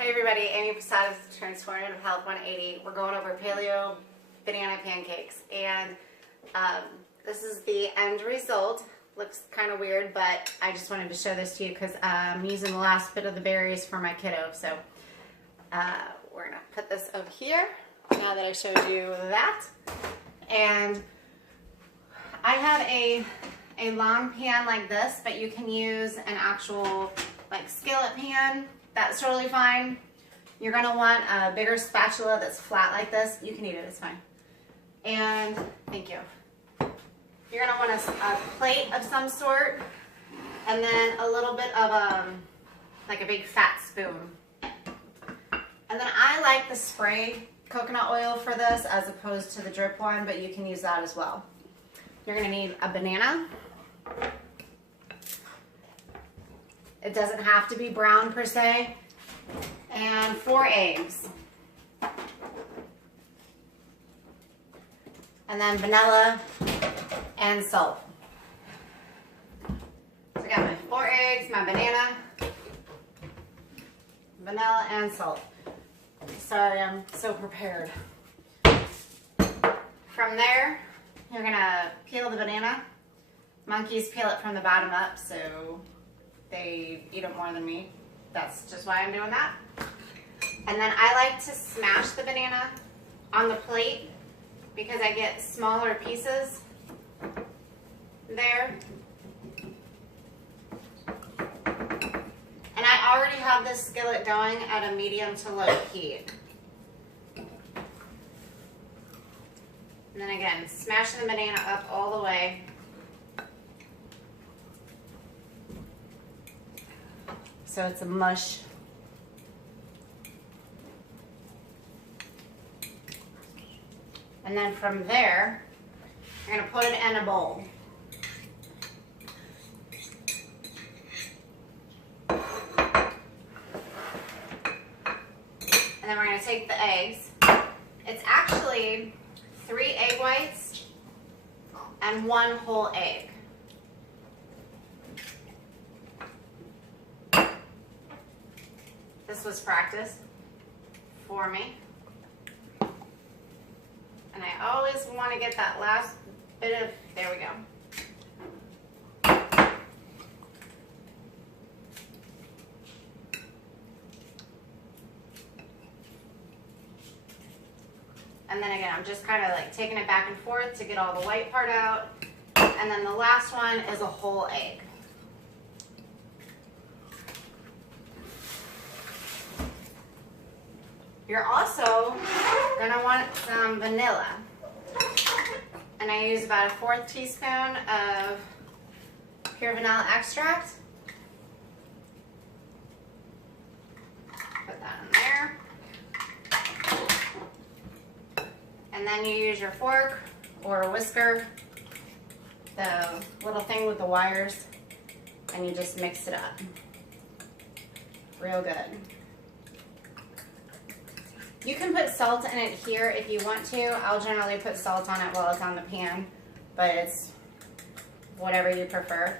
Hey everybody, Amy Posada's Transformative Health 180. We're going over paleo banana pancakes, and this is the end result. Looks kind of weird, but I just wanted to show this to you because I'm using the last bit of the berries for my kiddo. So we're gonna put this over here now that I showed you that. And I have a long pan like this, but you can use an actual like skillet pan. That's totally fine. You're gonna want a bigger spatula that's flat like this. You can eat it, it's fine. And thank you. You're gonna want a plate of some sort, and then a little bit of like a big fat spoon. And then I like the spray coconut oil for this as opposed to the drip one, but you can use that as well. You're gonna need a banana. It doesn't have to be brown per se. And 4 eggs. And then vanilla and salt. So I got my 4 eggs, my banana, vanilla and salt. Sorry, I'm so prepared. From there, you're gonna peel the banana. Monkeys peel it from the bottom up, so they eat it more than me. That's just why I'm doing that. And then I like to smash the banana on the plate because I get smaller pieces there. And I already have this skillet going at a medium to low heat. And then again, smashing the banana up all the way. So it's a mush. And then from there, you're gonna put it in a bowl. And then we're gonna take the eggs. It's actually 3 egg whites and 1 whole egg. This was practice for me. And I always want to get that last bit of, there we go. And then again, I'm just kind of like taking it back and forth to get all the white part out. And then the last one is a whole egg. You're also gonna want some vanilla. And I use about a 1/4 teaspoon of pure vanilla extract. Put that in there. And then you use your fork or a whisker, the little thing with the wires, and you just mix it up. Real good. You can put salt in it here if you want to. I'll generally put salt on it while it's on the pan, but it's whatever you prefer.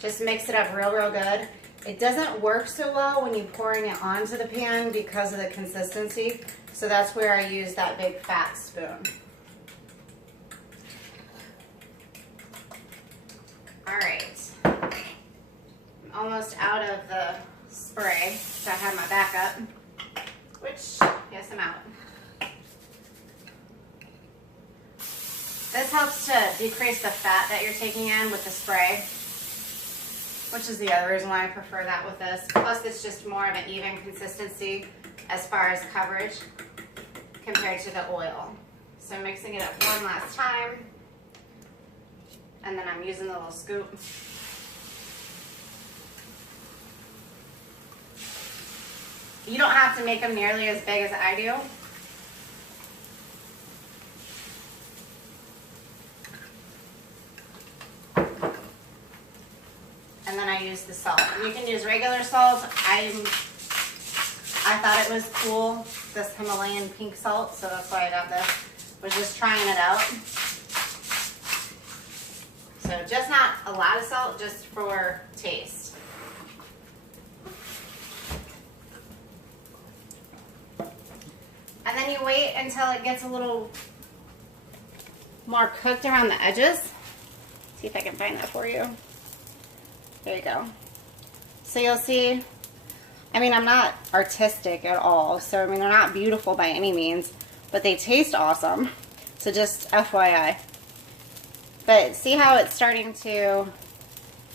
Just mix it up real good. It doesn't work so well when you're pouring it onto the pan because of the consistency, so that's where I use that big fat spoon. All right, I'm almost out of the spray, so I have my backup. Which, yes, I'm out. This helps to decrease the fat that you're taking in with the spray, which is the other reason why I prefer that with this. Plus, it's just more of an even consistency as far as coverage compared to the oil. So mixing it up one last time, and then I'm using the little scoop. You don't have to make them nearly as big as I do. And then I use the salt. And you can use regular salt. I thought it was cool, this Himalayan pink salt, so that's why I got this. Was just trying it out. So just not a lot of salt, just for taste. And then you wait until it gets a little more cooked around the edges. See if I can find that for you. There you go. So you'll see, I mean, I'm not artistic at all, so I mean, they're not beautiful by any means, but they taste awesome. So just FYI. But see how it's starting to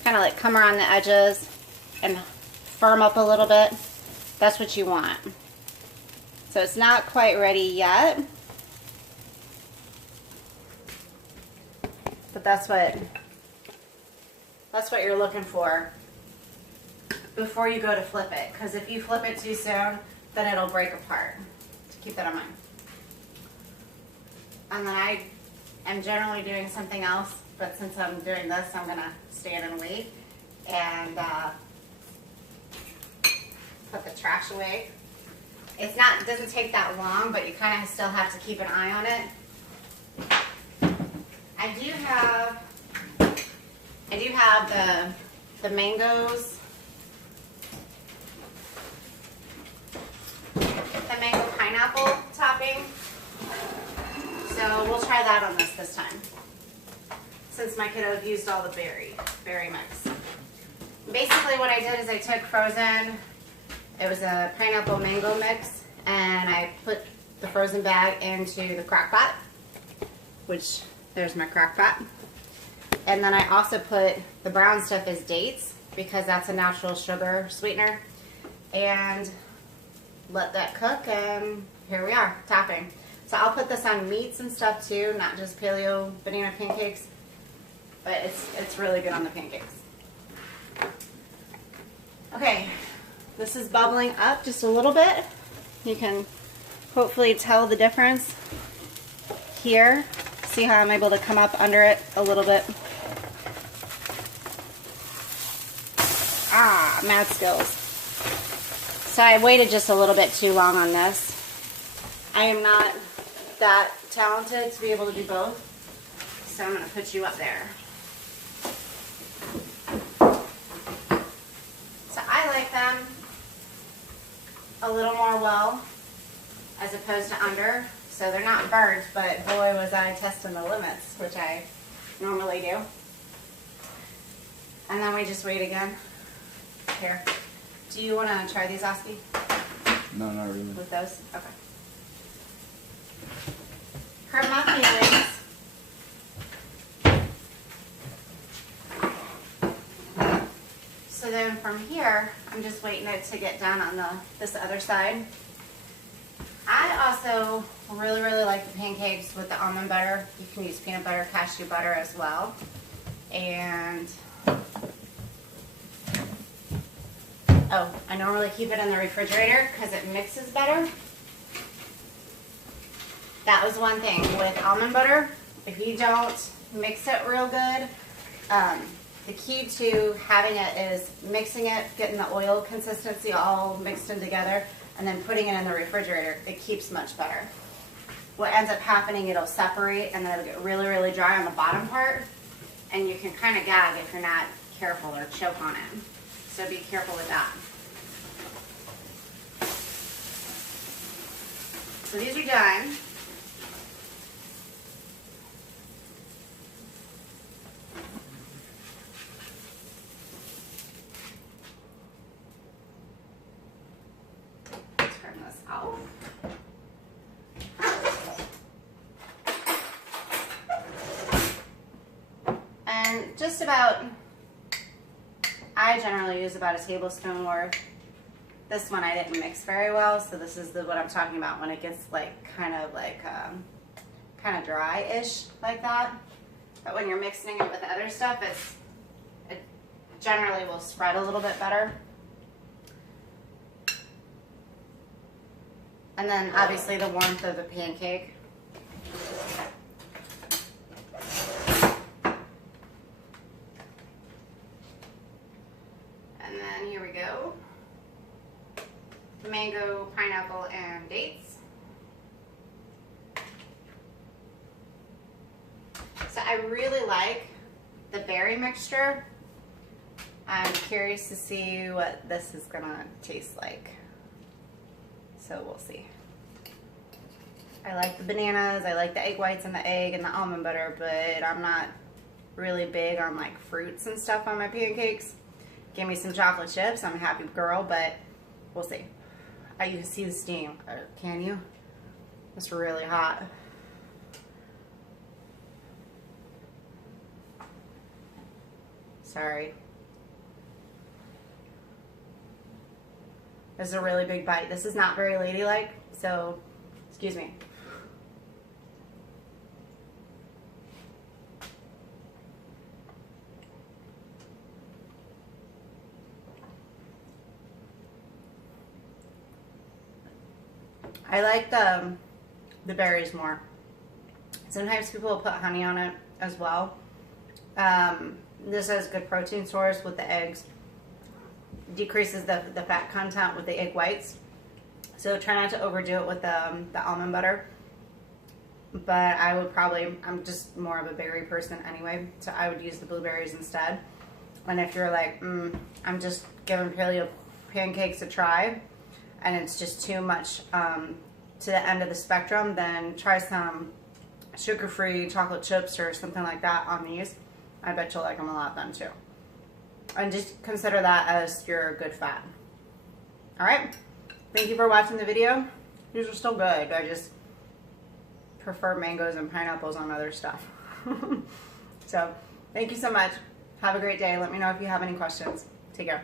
kind of like come around the edges and firm up a little bit? That's what you want. So it's not quite ready yet, but that's what you're looking for before you go to flip it, because if you flip it too soon, then it'll break apart. So keep that in mind. And then I am generally doing something else, but since I'm doing this, I'm gonna stand and wait and put the trash away. It doesn't take that long, but you kind of still have to keep an eye on it. I do have the mangoes, the mango pineapple topping. So we'll try that on this time, since my kiddo used all the berry mix. Basically what I did is I took frozen, it was a pineapple mango mix, and I put the frozen bag into the crock pot, which there's my crock pot. And then I also put the brown stuff as dates, because that's a natural sugar sweetener, and let that cook, and here we are, topping. So I'll put this on meats and stuff too, not just paleo banana pancakes, but it's really good on the pancakes. Okay, this is bubbling up just a little bit. You can hopefully tell the difference here. See how I'm able to come up under it a little bit. Ah, mad skills. So I waited just a little bit too long on this. I am not that talented to be able to do both, so I'm going to put you up there. So I like them a little more well as opposed to under, so they're not burnt, but boy was I testing the limits, which I normally do. And then we just wait again. Here, do you want to try these, Oski? No, not really. With those? Okay. Hurt my feelings. So then from here, I'm just waiting it to get done on this other side. I also really like the pancakes with the almond butter. You can use peanut butter, cashew butter as well. And oh, I normally keep it in the refrigerator because it mixes better. That was one thing with almond butter. If you don't mix it real good, the key to having it is mixing it, getting the oil consistency all mixed in together, and then putting it in the refrigerator. It keeps much better. What ends up happening, it'll separate and then it'll get really dry on the bottom part, and you can kind of gag if you're not careful or choke on it. So be careful with that. So these are done. Turn this off. And just about, I generally use about a tablespoon worth. This one I didn't mix very well, so this is what I'm talking about when it gets like kind of dry-ish like that. But when you're mixing it with the other stuff, it generally will spread a little bit better. And then obviously the warmth of the pancake. And then here we go. Mango, pineapple, and dates. So I really like the berry mixture. I'm curious to see what this is gonna taste like. So we'll see. I like the bananas, I like the egg whites and the egg and the almond butter, but I'm not really big on like fruits and stuff on my pancakes. Give me some chocolate chips, I'm a happy girl, but we'll see. You can see the steam. Can you? It's really hot. Sorry. This is a really big bite. This is not very ladylike, so excuse me. I like the berries more. Sometimes people will put honey on it as well. This has good protein source with the eggs. Decreases the fat content with the egg whites. So try not to overdo it with the almond butter. But I would probably, I'm just more of a berry person anyway, so I would use the blueberries instead. And if you're like, I'm just giving paleo pancakes a try, and it's just too much to the end of the spectrum, then try some sugar-free chocolate chips or something like that on these. I bet you'll like them a lot then too. And just consider that as your good fat. Alright, thank you for watching the video. These are still good. I just prefer mangoes and pineapples on other stuff. So, thank you so much. Have a great day. Let me know if you have any questions. Take care.